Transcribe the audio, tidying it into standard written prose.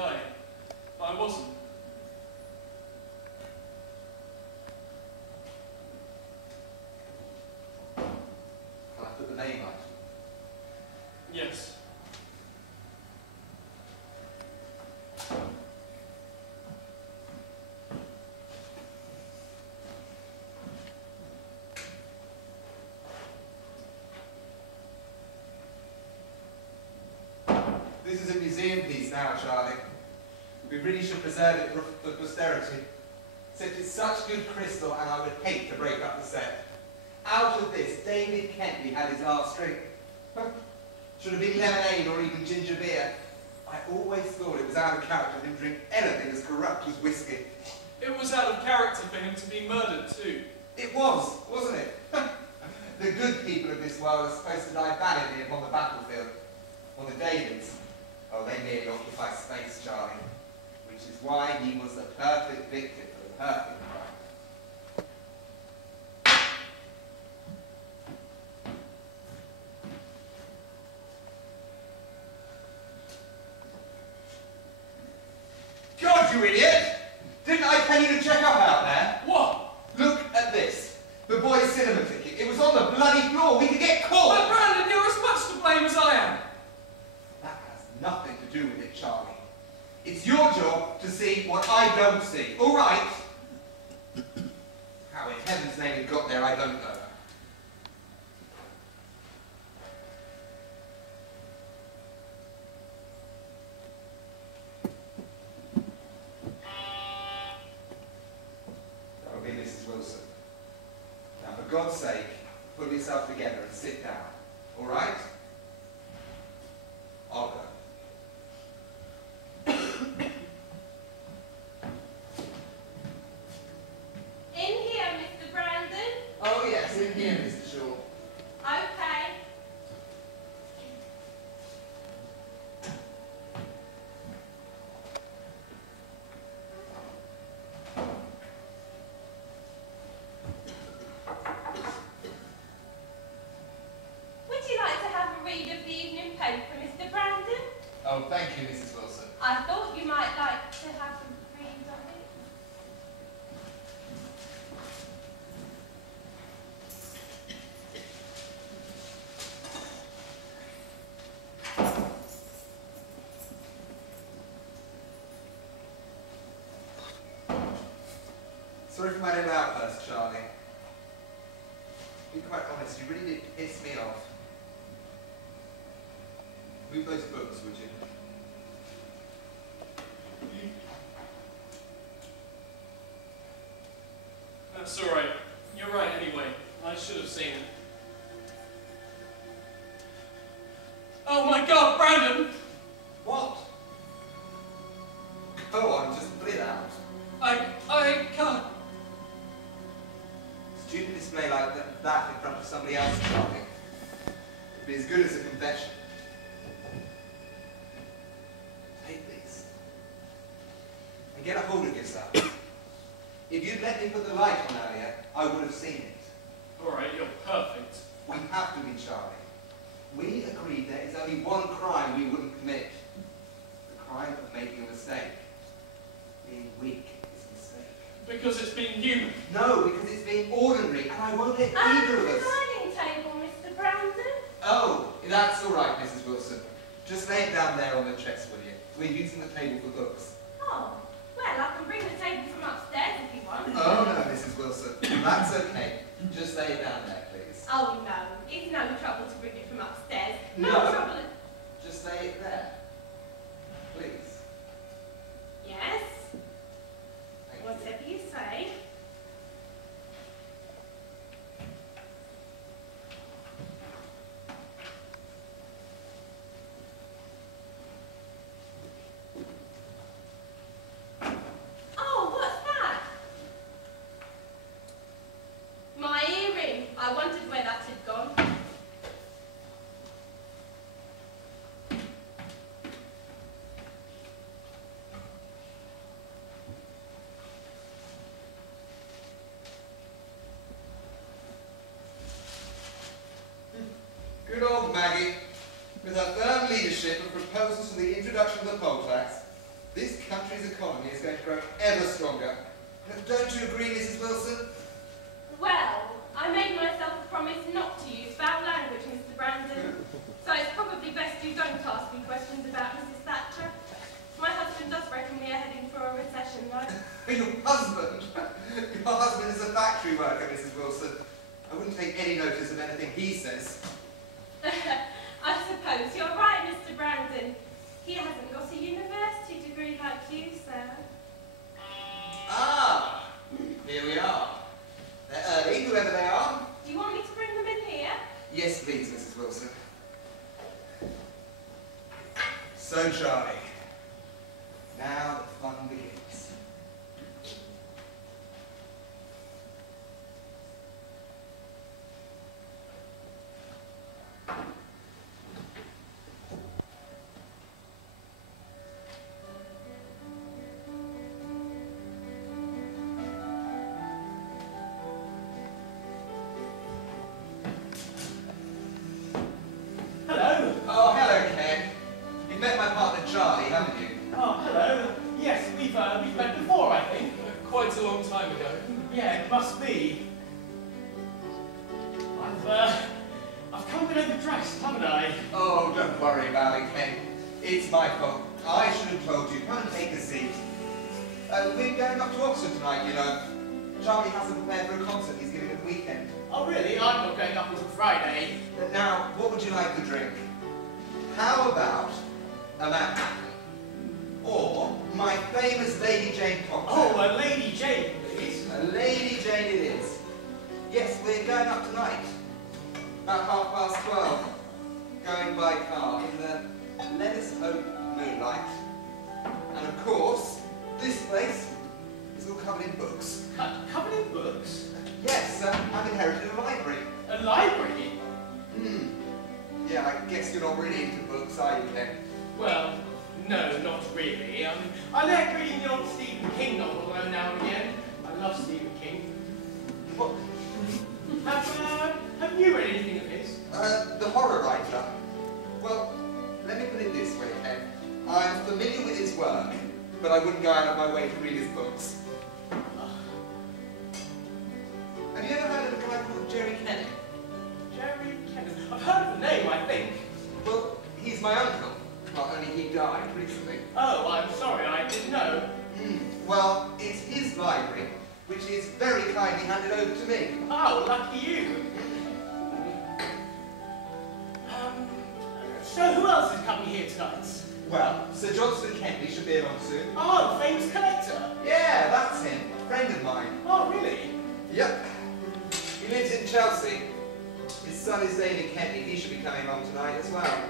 I? But I wasn't. Can I put the name right? Yes. This is a museum piece now, Charlie. We really should preserve it for posterity. Except it's such good crystal, and I would hate to break up the set. Out of this, David Kentley had his last drink. Should have been lemonade or even ginger beer. I always thought it was out of character for him to drink anything as corrupt as whiskey. It was out of character for him to be murdered too. It was, wasn't it? The good people of this world are supposed to die valiantly upon the battlefield. Or the Davids. Oh, they merely occupy space, Charlie. Which is why he was the perfect victim for the perfect crime. God, you idiot! Didn't I tell you to check up out there? What? Look at this. The boy's cinema ticket. It was on the bloody floor. We could get caught. But Brandon, you're as much to blame as I am. That has nothing to do with it, Charlie. It's your job to see what I don't see. All right? How in heaven's name it got there, I don't know. That'll be Mrs. Wilson. Now, for God's sake, pull yourself together and sit down. All right? I'll go. In here, Mr. Brandon. Oh yes, in here, Mr. Shaw. Okay. Would you like to have a read of the evening paper, Mr. Brandon? Oh, thank you, Mrs. Wilson. I thought you might like to have a read of it. Sorry for my little outburst, Charlie. To be quite honest, you really did piss me off. Move those books, would you? That's all right. You're right anyway. I should have seen it. Oh my God, Brandon! What? Go on, just put it out. I can't. Stupid display like that in front of somebody else, Charlie. It'd be as good as a confession. Take these. And get a hold of yourself. If you'd let me put the light on earlier, I would have seen it. All right, you're perfect. We have to be, Charlie. We agreed there is only one crime we wouldn't commit. The crime of making a mistake. Being weak is a mistake. Because it's being human. No, because it's being ordinary, and I won't let either of The us. dining table, Mr. Brandon. Oh, that's all right, Mrs. Wilson. Just lay it down there on the chest, will you? We're using the table for books. Oh, well, I can bring the table from upstairs if you want. Oh, no, Mrs. Wilson. That's okay. Just lay it down there, please. Oh, no. It's no trouble to bring it from upstairs. No. trouble. Just lay it there. Please. Yes? Thank you. Whatever you say. Oh, what's that? My earring. I wondered where that had gone. Good old Maggie, with her firm leadership and proposals for the introduction of the poll tax, This country's economy is going to grow ever stronger. Don't you agree, Mrs. Wilson? Well, I made myself a promise not to use foul language, Mr. Brandon. So it's probably best you don't ask me questions about Mrs. Thatcher. My husband does reckon we are heading for a recession, though. Your husband? Your husband is a factory worker, Mrs. Wilson. I wouldn't take any notice of anything he says. I suppose you're right, Mr. Brandon. He hasn't got a university degree like you, sir. Ah, here we are. They're early, whoever they are. Do you want me to bring them in here? Yes, please, Mrs. Wilson. So, Charlie, now the fun begins. Hello. Oh, hello, Ken. You've met my partner, Charlie, haven't you? Oh, hello. Yes, we've met before, I think. Quite a long time ago. Yeah, it must be. I've come a bit overdressed, haven't I? Oh, don't worry about it, Ken. It's my fault. I should have told you. Come and take a seat. We're going up to Oxford tonight, you know. Charlie hasn't prepared for a concert he's giving at the weekend. Oh, really? I'm not going up until Friday. Now, what would you like to drink? How about a Manhattan? Or my famous Lady Jane cocktail? Oh, a Lady Jane, please. A Lady Jane it is. Yes, we're going up tonight. About 12:30. Going by car in the let us hope moonlight. And of course, this place is all covered in books. Covered in books? Yes, I've inherited a library. A library? Yeah, I guess you're not really into books, are you, Ken? Well, no, not really. I like reading the old Stephen King novel now and again. I love Stephen King. What? Have you read anything of his? The horror writer. Well, let me put it this way, Ken. I'm familiar with his work, but I wouldn't go out of my way to read his books. Have you ever heard of a guy called Jerry Kennan? Jerry Kennan? I've heard of the name, I think. Well, he's my uncle. Well, only he died recently. Oh, I'm sorry, I didn't know. Well, it's his library, which is very kindly handed over to me. Oh, lucky you. So who else is coming here tonight? Well, Sir Johnston Kennedy should be along soon. Oh, the famous collector. Yeah, that's him. Friend of mine. Oh, really? Yep. He lives in Chelsea. His son is David Kennedy. He should be coming along tonight as well.